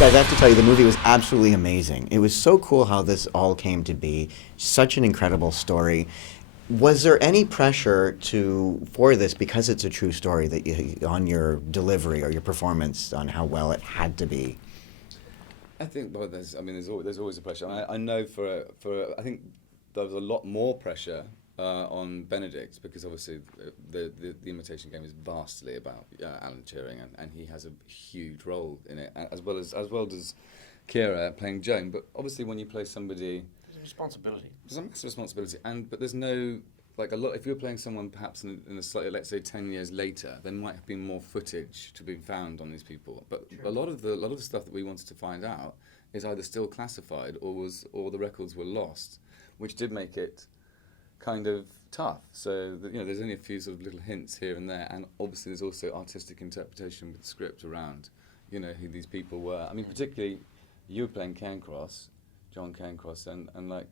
Guys, I have to tell you, the movie was absolutely amazing. It was so cool how this all came to be. Such an incredible story. Was there any pressure for this, because it's a true story, that on your delivery or your performance, on how well it had to be? I think there's always a pressure. I know I think there was a lot more pressure on Benedict, because obviously the Imitation game is vastly about Alan Turing, and he has a huge role in it, as well as Kira playing Joan. But obviously, when you play somebody, there's a responsibility. There's a massive responsibility, but there's no a lot. If you're playing someone perhaps in a slightly, let's say 10 years later, there might have been more footage to be found on these people. But a lot of the stuff that we wanted to find out is either still classified or the records were lost, which did make it kind of tough. So there's only a few sort of little hints here and there, and obviously there's also artistic interpretation with the script around, who these people were. I mean, particularly you were playing Cairncross, John Cairncross, and like,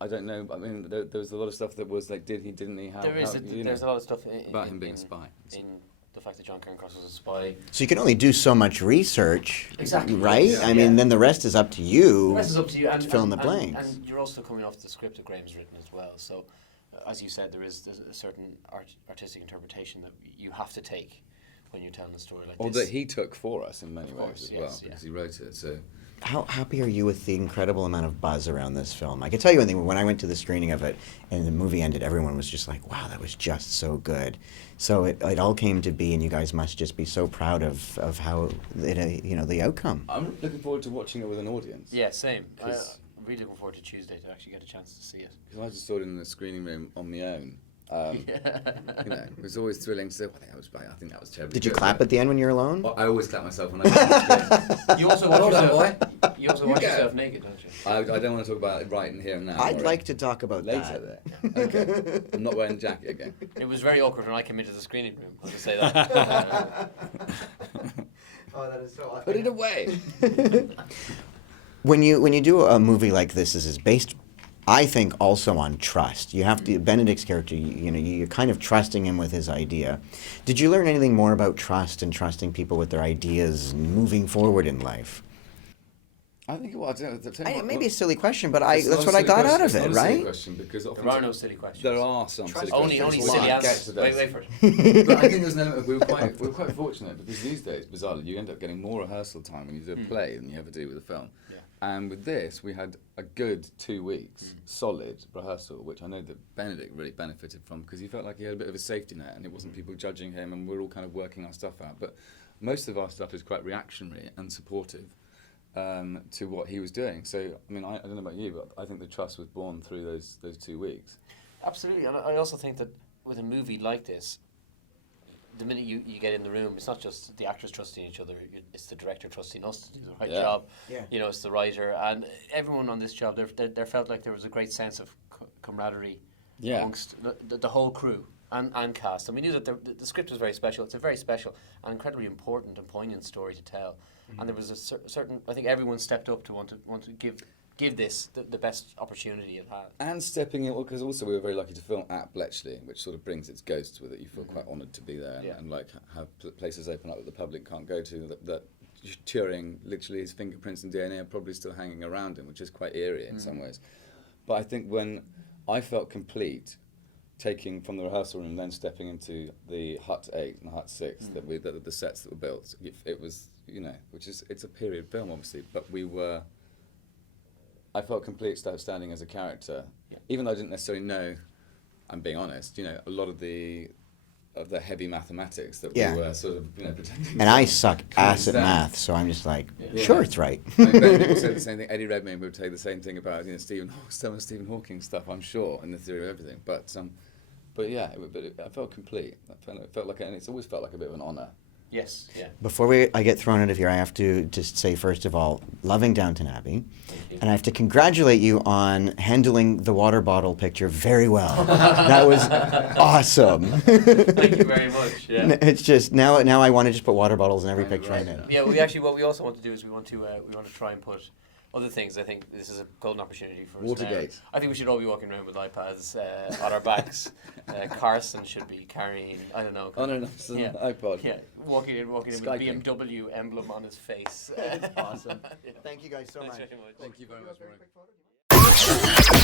I don't know. I mean, there was a lot of stuff that was like, didn't he have? There's a lot of stuff about him being a spy. In the fact that John Cairncross was a spy. So you can only do so much research, exactly, right? Yeah. I mean, then the rest is up to you. The rest is up to you, and fill in the blanks. And you're also coming off the script that Graham's written as well. So, as you said, there's a certain artistic interpretation that you have to take when you're telling a story like this. Or that he took for us in many ways as well, because he wrote it. So. How happy are you with the incredible amount of buzz around this film? I can tell you when I went to the screening of it and the movie ended, everyone was just like, wow, that was just so good. So it all came to be, and you guys must just be so proud of how the outcome. I'm looking forward to watching it with an audience. Yeah, same. I'm really looking forward to Tuesday to actually get a chance to see it. Because I just saw it in the screening room on my own. It was always thrilling to say, I think that was terrible. Did you clap at the end when you're alone? I always clap myself when I You also watch yourself naked, don't you? I don't want to talk about it right in here and now. I'd like to talk about later. Okay. I'm not wearing a jacket again. It was very awkward when I came into the screening room. I'll just say that. Oh, that is so awkward. Put it away. When you do a movie like this is based, I think, also on trust. You have to, Benedict's character, you're kind of trusting him with his idea. Did you learn anything more about trust and trusting people with their ideas and moving forward in life? I think it maybe a silly question, but that's what I got out of it, right? Because there are no silly questions. There are some silly questions. Only silly answers. Wait for it. But I think there's an element we were quite fortunate, because these days, bizarrely, you end up getting more rehearsal time when you do a play than you ever do with a film. Yeah. And with this, we had a good 2 weeks, solid rehearsal, which I know that Benedict really benefited from, because he felt like he had a bit of a safety net, and it wasn't people judging him, and we're all kind of working our stuff out. But most of our stuff is quite reactionary and supportive to what he was doing. So, I mean, I don't know about you, but I think the trust was born through those 2 weeks. Absolutely, and I also think that with a movie like this, the minute you get in the room, it's not just the actors trusting each other, it's the director trusting us to do the right job. Yeah. It's the writer, and everyone on this job, there felt like there was a great sense of camaraderie amongst the whole crew and cast. And we knew that the script was very special. It's a very special and incredibly important and poignant story to tell. Mm-hmm. And there was a certain, I think everyone stepped up to want to give this the best opportunity it had. And stepping in, because also we were very lucky to film at Bletchley, which sort of brings its ghosts with it. You feel quite honoured to be there and like have places open up that the public can't go to, that Turing, literally his fingerprints and DNA are probably still hanging around him, which is quite eerie in some ways. But I think when I felt complete, taking from the rehearsal room, then stepping into the Hut 8 and the Hut 6, the sets that were built, it was, it's a period film obviously, but I felt complete standing as a character, even though I didn't necessarily know, I'm being honest, a lot of the heavy mathematics that we were sort of, pretending. And I suck ass at math, so I'm just like, sure, it's right. I mean, many people say the same thing. Eddie Redmayne would say the same thing about Stephen Hawking stuff, I'm sure, and the theory of everything. But I felt complete. It felt like, and it's always felt like a bit of an honour. Yes, yeah. Before I get thrown out of here, I have to just say, first of all, loving Downton Abbey. And I have to congratulate you on handling the water bottle picture very well. That was awesome. Thank you very much. Yeah. It's just, now I want to just put water bottles in every picture I'm in. Yeah, what we also want to do is we want to try and put other things, I think this is a golden opportunity for us. Watergate. Now. I think we should all be walking around with iPads on our backs. Carson should be carrying, I don't know. Oh no, it's an iPod. Yeah, walking in with a Skyping. BMW emblem on his face. Awesome. Thank you guys so much. Thanks very much. Thank you very much, Maurie.